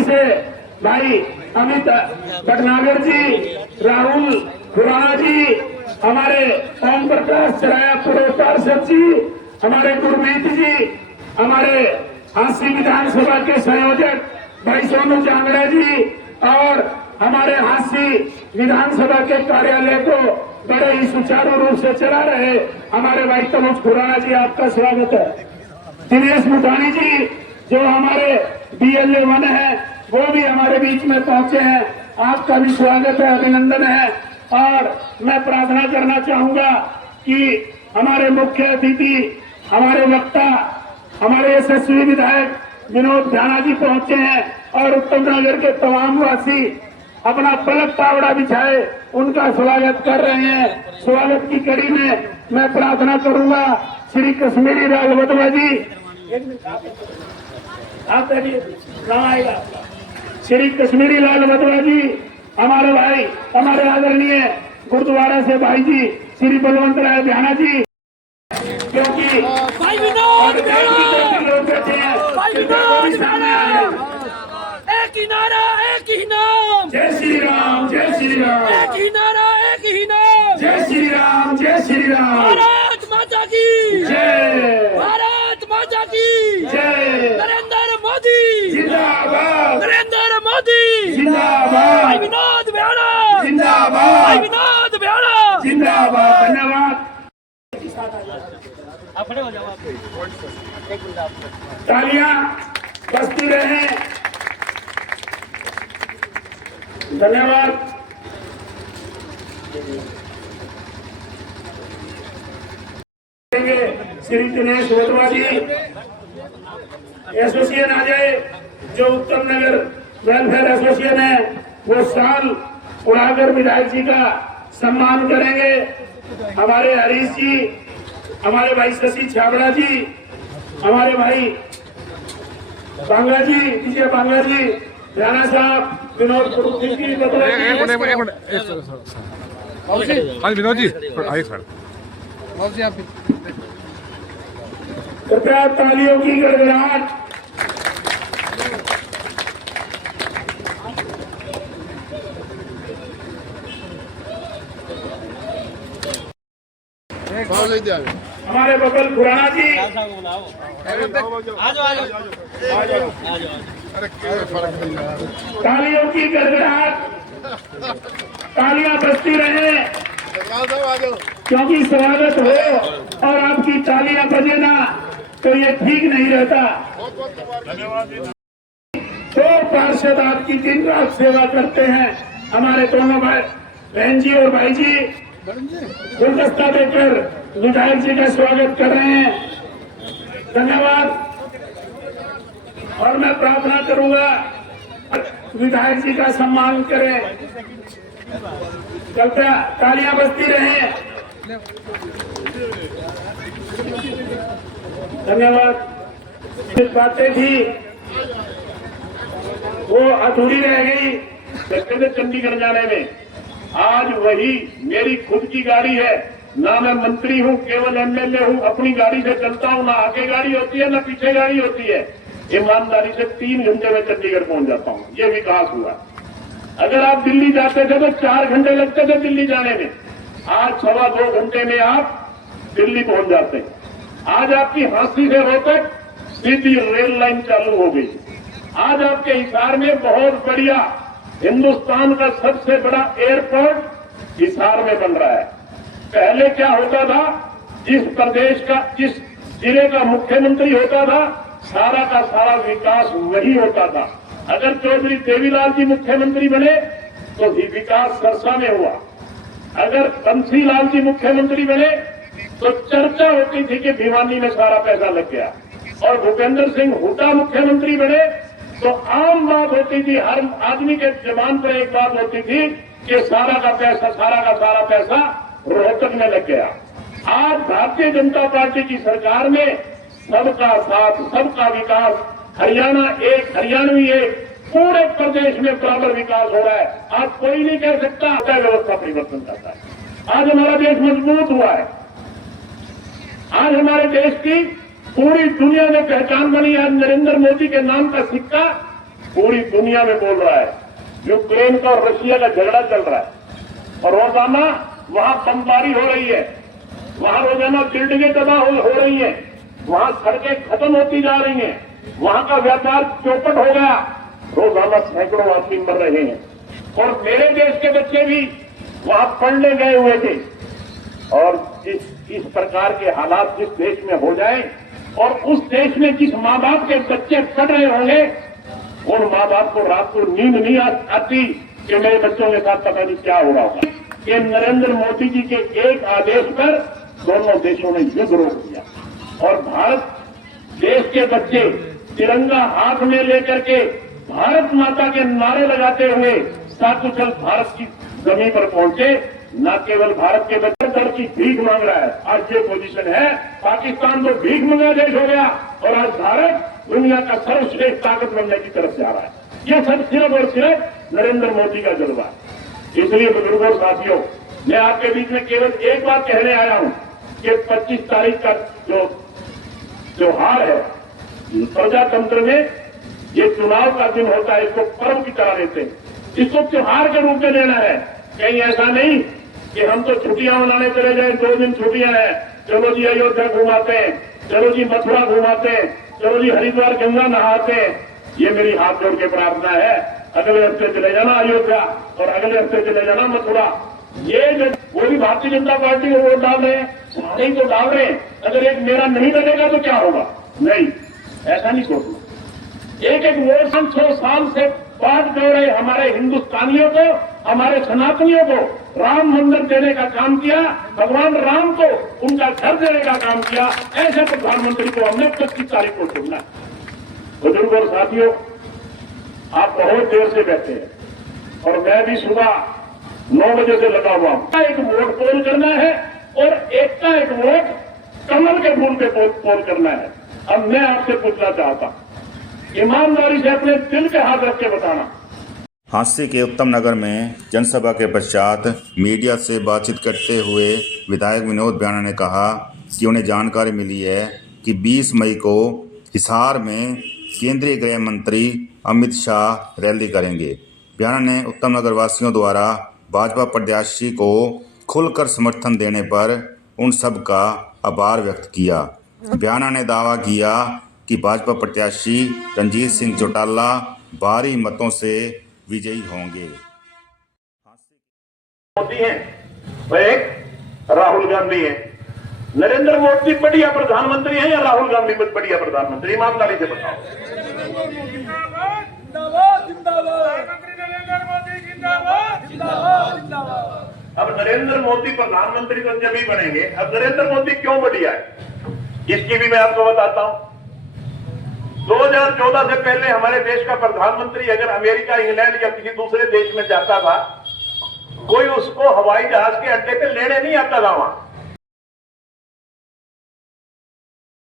झांसी से भाई अमित भटनागर जी, राहुल खुराना जी, हमारे ओम प्रकाश चराया पार्षद जी, हमारे गुरमीत जी, हमारे झांसी विधानसभा के संयोजक भाई सोनू जांगड़ा जी और हमारे झांसी विधानसभा के कार्यालय को बड़े ही सुचारू रूप से चला रहे हमारे भाई तनुज खुराना जी, आपका स्वागत है। दिनेश मुठानी जी जो हमारे BLA 1 है वो भी हमारे बीच में पहुंचे हैं, आपका भी स्वागत है, अभिनंदन है। और मैं प्रार्थना करना चाहूंगा कि हमारे मुख्य अतिथि, हमारे वक्ता, हमारे यशस्वी विधायक विनोद भ्याना जी पहुंचे हैं और उत्तम नगर के तमाम वासी अपना पलक पावड़ा बिछाए उनका स्वागत कर रहे हैं। स्वागत की कड़ी में मैं प्रार्थना करूंगा श्री कश्मीरी लाल वधवा जी, आप आएगा श्री कश्मीरी लाल वधवा जी, हमारे भाई, हमारे आदरणीय गुरुद्वारा से भाई जी श्री बलवंत राय भ्याना जी, क्योंकि भाई विनोद लोग बैठे हैं, एक ही नारा एक ही नाम, जय श्री राम, जय श्री राम, एक ही नारा एक ही नाम, जय श्री राम, जय श्री राम, भारत माता की जय, भारत माता की जय, नरेंद्र मोदी जिंदाबाद, नरेंद्र मोदी जिंदाबाद, भाई विनोद भ्याना जिंदाबाद, भाई विनोद भ्याना जिंदाबाद। धन्यवाद। आप खड़े हो जाओ, तालियां बजती रहे। धन्यवाद। श्री दिनेश वधवा जी एसोसिएशन आ जाए, जो उत्तम नगर वेलफेयर एसोसिएशन है, वो साल उड़ाकर विधायक जी का सम्मान करेंगे। हमारे हरीश जी, हमारे भाई शशि छाबड़ा जी, हमारे भाई बांग्ला जी, विजय बांग्ला जी, राणा साहब, विनोद जी, विनोद जी आइए सर। कृपया तालियों की गड़गड़ाहट। हमारे बबल खुराना जी, तालियों की गड़गड़ाहट, तालियां बजती रहे, क्योंकि स्वागत हो और आपकी तालियां बजे ना तो ये ठीक नहीं रहता। तो पार्षद आपकी दिन रात सेवा करते हैं। हमारे दोनों भाई बहन जी और भाई जी गुलदस्ता देकर विधायक जी का स्वागत कर रहे हैं। धन्यवाद। और मैं प्रार्थना करूंगा विधायक जी का सम्मान करें। कृपया तालियां बजती रहे। धन्यवाद। कुछ बातें थी वो अधूरी रह गई चंडीगढ़ जाने में। आज वही मेरी खुद की गाड़ी है, ना मैं मंत्री हूँ, केवल MLA हूँ, अपनी गाड़ी से चलता हूँ, ना आगे गाड़ी होती है ना पीछे गाड़ी होती है। ईमानदारी से 3 घंटे में चंडीगढ़ पहुंच जाता हूँ। ये विकास हुआ। अगर आप दिल्ली जाते थे तो 4 घंटे लगते थे दिल्ली जाने में, आज 2.25 घंटे में आप दिल्ली पहुंच जाते हैं। आज आपकी झांसी से रोहतक सीधी रेल लाइन चालू हो गई। आज आपके हिसार में बहुत बढ़िया, हिंदुस्तान का सबसे बड़ा एयरपोर्ट हिसार में बन रहा है। पहले क्या होता था, जिस प्रदेश का, जिस जिले का मुख्यमंत्री होता था, सारा का सारा विकास वही होता था। अगर चौधरी देवीलाल जी मुख्यमंत्री बने तो विकास सरसा में हुआ। अगर बंसीलाल जी मुख्यमंत्री बने तो चर्चा होती थी कि भिवानी में सारा पैसा लग गया। और भूपेंद्र सिंह हुड्डा मुख्यमंत्री बने तो आम बात होती थी, हर आदमी के जबान पर एक बात होती थी कि सारा का सारा पैसा रोहतक में लग गया। आज भारतीय जनता पार्टी की सरकार में सबका साथ, सबका विकास, हरियाणा एक, हरियाणवी एक, पूरे प्रदेश में बराबर विकास हो रहा है। आज कोई नहीं कह सकता व्यवस्था परिवर्तन करता है। आज हमारा देश मजबूत हुआ है। आज हमारे देश की पूरी दुनिया में पहचान बनी है। नरेंद्र मोदी के नाम का सिक्का पूरी दुनिया में बोल रहा है। यूक्रेन का और रशिया का झगड़ा चल रहा है और रोजाना वहां बमबारी हो रही है, वहां रोजाना बिल्डिंगें तबाह हो रही हैं, वहां सड़कें खत्म होती जा रही हैं, वहां का व्यापार चौपट हो गया, रोजाना सैकड़ों आदमी मर रहे हैं। और मेरे देश के बच्चे भी वहां पढ़ने गए हुए थे। और इस प्रकार के हालात जिस देश में हो जाए और उस देश में जिस माँ बाप के बच्चे पढ़ रहे होंगे, उन माँ बाप को रात को नींद नहीं आती कि मेरे बच्चों के साथ पता नहीं क्या हो रहा होगा। कि नरेंद्र मोदी जी के एक आदेश पर दोनों देशों ने युद्ध रोक दिया और भारत देश के बच्चे तिरंगा हाथ में लेकर के भारत माता के नारे लगाते हुए साकुशल भारत की जमीन पर पहुंचे। न केवल भारत के बच्चे दर की भीख मांग रहा है। आज ये पोजीशन है, पाकिस्तान तो भीख मंगा देश हो गया और आज भारत दुनिया का सर्वश्रेष्ठ ताकत बनने की तरफ जा रहा है। ये सब सिर्फ और सिर्फ नरेंद्र मोदी का जज्बा है। इसलिए बुजुर्गों और साथियों, मैं आपके बीच में केवल एक बात कहने आया हूं कि 25 तारीख का जो त्योहार है, प्रजातंत्र में ये चुनाव का दिन होता है, इसको पर्व की तरह लेते हैं, इसको त्योहार के रूप में लेना है। कहीं ऐसा नहीं कि हम तो छुट्टियां मनाने चले जाए, 2 दिन छुट्टियां हैं, चलो जी अयोध्या घुमाते हैं, चलो जी मथुरा घुमाते हैं, चलो जी हरिद्वार गंगा नहाते हैं। ये मेरी हाथ जोड़ के प्रार्थना है, अगले हफ्ते चले जाना अयोध्या और अगले हफ्ते चले जाना मथुरा। ये जो वो भी भारतीय जनता पार्टी को वोट डाल रहे हैं, नहीं तो डाल रहे हैं, अगर एक मेरा नहीं लगेगा तो क्या होगा? नहीं, ऐसा नहीं सोचना। एक एक वोट 100 साल से बात कर रहे हमारे हिंदुस्तानियों को, हमारे सनातनियों को राम मंदिर देने का काम किया, भगवान राम को उनका घर देने का काम किया। ऐसे प्रधानमंत्री को हमने 25 तारीख को चुनना। बुजुर्ग और साथियों, आप बहुत देर से बैठे हैं और मैं भी सुबह 9 बजे से लगा हुआ हूं। एक वोट पोल करना है और एक का एक वोट कमल के फूल पे पोल करना है। अब मैं आपसे पूछना चाहता हूं, ईमानदारी से अपने दिल के हाथ रख के बताना। हांसी के उत्तम नगर में जनसभा के पश्चात मीडिया से बातचीत करते हुए विधायक विनोद ब्याणा ने कहा कि उन्हें जानकारी मिली है कि 20 मई को हिसार में केंद्रीय गृह मंत्री अमित शाह रैली करेंगे। ब्याणा ने उत्तम नगर वासियों द्वारा भाजपा प्रत्याशी को खुलकर समर्थन देने पर उन सब का आभार व्यक्त किया। ब्याणा ने दावा किया कि भाजपा प्रत्याशी रणजीत सिंह चौटाला भारी मतों से विजयी होंगे। मोदी हैं, वह एक राहुल गांधी हैं। नरेंद्र मोदी बढ़िया प्रधानमंत्री हैं या राहुल गांधी बढ़िया प्रधानमंत्री? ईमानदारी से बताओ। अब नरेंद्र मोदी प्रधानमंत्री तो जब ही बनेंगे। अब नरेंद्र मोदी क्यों बढ़िया है, इसकी भी मैं आपको बताता हूं। 2014 से पहले हमारे देश का प्रधानमंत्री अगर अमेरिका, इंग्लैंड या किसी दूसरे देश में जाता था, कोई उसको हवाई जहाज के अड्डे पे लेने नहीं आता था। वहां